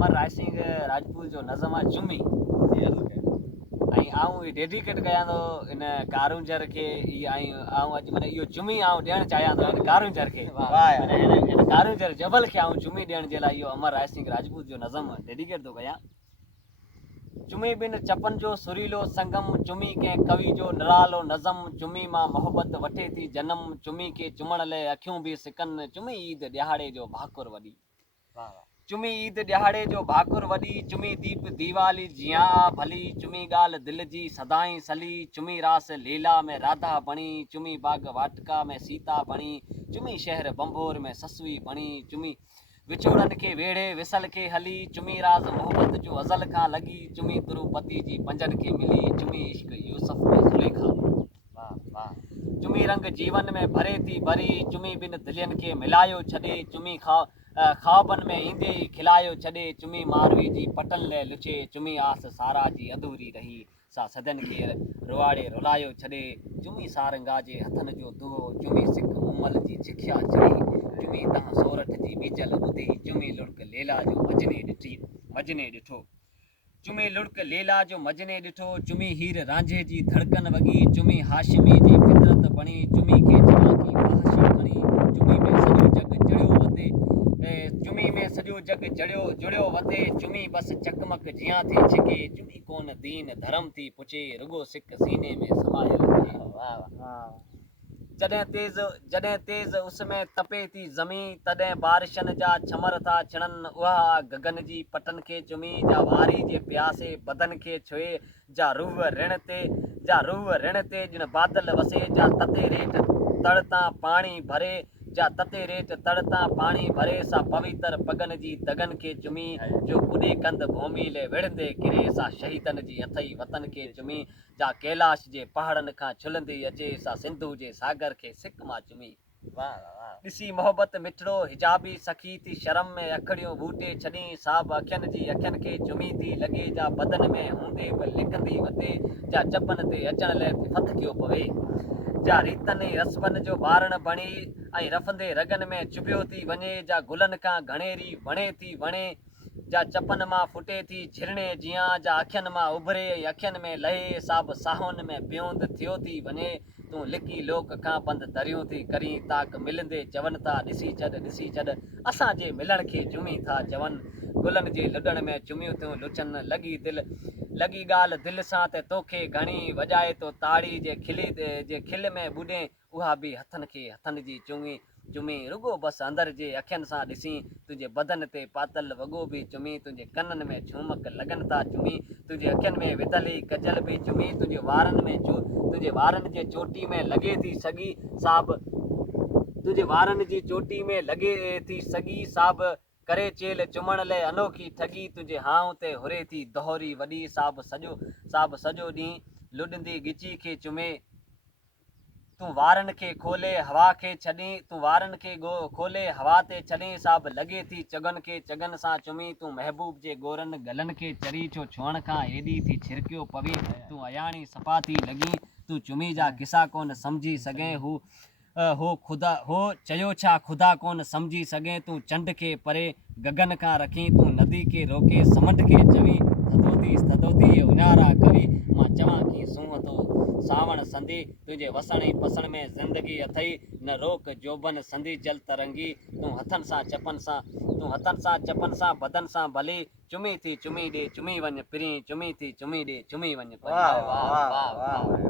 अमर राइसिंग राजपूत जो नज़म आहे चुमी ऐं आऊं डेडिकेट कयां थो इन कारूंजर खे ऐं आऊं अॼु माना इहो चुमी आऊं ॾियणु चाहियां थो हिन कारूंजर खे हिन कारूंजर जबल खे आऊं चुमी ॾियण जे लाइ इहो अमर राइसिंग राजपूत जो नज़म डेडिकेट थो कयां। चुमी बिन चपन जो सुरीलो संगम चुमी कंहिं कवि जो नरालो नज़म चुमी मां मोहबत वठे थी जनम चुमी के चुमण लाइ अखियूं बि सिकन चुमी ईद ॾिहाड़े जो भाकुर वॾी चुमी ईद ॾिहाड़े जो भाकुर वॾी चुमी दीप दीवाली जियां भली चुमी ॻाल्हि दिलि जी सदाईं सली चुमी रास लीला में राधा बणी चुमी बाग वाटका में सीता बणी चुमी शहर भंभोर में ससुई बणी चुमी वछोड़न के वेड़हे विसल के हली चुमी राज मोहब्बत जो अज़ल खां लॻी चुमी दरोपदि जी पंजन के मिली चुमी इश्क यूसुफ में ज़ुलेखा चुमी रंग जीवन में भरे थी भरी चुमी बिन दिलियन के मिलायो छॾे चुमी ख्वाबन में ईंदे ई खिलायो छॾे चुमी मारवी जी पटन ले लुछे चुमी आस सारा जी अधूरी रही सा सदन के रुआड़े रुलायो छॾे चुमी सारंगा जे हथन जो दुओ चुमी सिख मुमल जी छिखिया चढ़ी चुमी तहां सोरठ जी बीजल ॿुधी चुमी लुड़क लेला जो मजने ॾिठो चुमी लुड़क लेला जो मजने ॾिठो चुमी हीर रांझे जी धड़कन वॻी चुमी हाशिमी जी फितरत बणी चुमी खे जमा की फाहशी खणी चुमी में सॼो जग जड़ियो वधे चुमी में सॼो जग जुड़ियो वधे चुमी बस चकमक जियां थी छिके चुमी कोन दीन धर्म थी पुछे रुगो सिक सीने में समायल जॾहिं तेज़ उस में तपे थी ज़मी तॾहिं बारिशनि जा छमर था छिड़नि उहा गगन जी पटन खे चुमी जा वारी जे प्यासे बदन खे छुए जा रूह रिण ते ॼण बादल वसे जा तते रेट तड़ तां पाणी भरे जा तते रेट तड़ तां पाणी भरे सा पवित्र पगन जी दगन खे चुमी जो कुॾे कंद भूमि ले विढ़ंदे किरे सा शहीदन जी अथई वतन खे चुमी जा कैलाश जे पहाड़नि खां छुलंदी अचे सा सिंधु जे सागर खे सिक मां चुमी ॾिसी मोहबत मिठड़ो हिजाबी सखी थी शर्म में अखड़ियूं बूटे छॾी साब अखियुनि खे चुमी थी लॻे जा बदन में हूंदे बि लिकंदी वधे जा चपन ते अचण लाइ फतकियो पवे जा रीतनि रस्मनि जो ॿारण बणी ऐं रफंदे रगन में चुभियो थी वञे जा गुलनि खां घणेरी वणे थी वणे जा चपन मां फुटे थी झिरणे जियां जा अखियुनि मां उभरे अखियुनि में लहे साब साहुनि में प्योंद थियो थी वञे तूं लिकी लोक खां बंदि दरियूं थी करी ताक मिलंदे चवनि था ॾिसी छॾ असांजे मिलण खे चुमी था चवनि गुलनि जे लुॾण में चुमियूं थियूं लुचनि लॻी ॻाल्हि दिलि सां त तोखे घणी वॼाए थो ताड़ी जे खिल में ॿुॾे उहा बि हथनि जी चुमी रुगो बसि अंदरि जे अखियुनि सां ॾिसी तुंहिंजे बदन ते पातल वॻो बि चुमी तुंहिंजे कननि में झूमक लॻनि था चुमी तुंहिंजे अखियुनि में विधल ई कजल बि चुमी तुंहिंजे वारनि जे चोटी में लॻे थी सॻी साब तुंहिंजे वारनि जी चोटी में लॻे थी सॻी साब करे चेल चुमण लाइ अनोखी ठगी तुंहिंजे हाउ ते हुरे थी दोहरी वॾी साब सॼो ॾींहुं लुॾंदी गिची खे चुमे तूं वारनि खे खोले हवा खे छॾी तूं वारनि खे खोले हवा ते छॾी साब लॻे थी चगनि खे चगनि सां चुमी तूं महबूब जे गोरनि गलनि खे चरी छो छुअण खां हेॾी थी छिरकियो पवी तूं अयाणी सफ़ा थी लॻी तूं चुमी जा किसा कोन सम्झी सघे हो चयो छा ख़ुदा कोन सम्झी सघे तूं चंड खे परे गगन खां रखी तूं नदी खे रोके समुंड खे चवी थधोती उन्हारा कवी मां चवां की सूंहं तो सावण संधी तुंहिंजे वसण ई पसण में ज़िंदगी अथई न रोक जोबन संधी जल तरंगी तूं हथनि सां चपन सां बदन सां भली चुमी थी चुमी ॾे चुमी वञ पिरी चुमी थी चुमी ॾे चुमी वञ।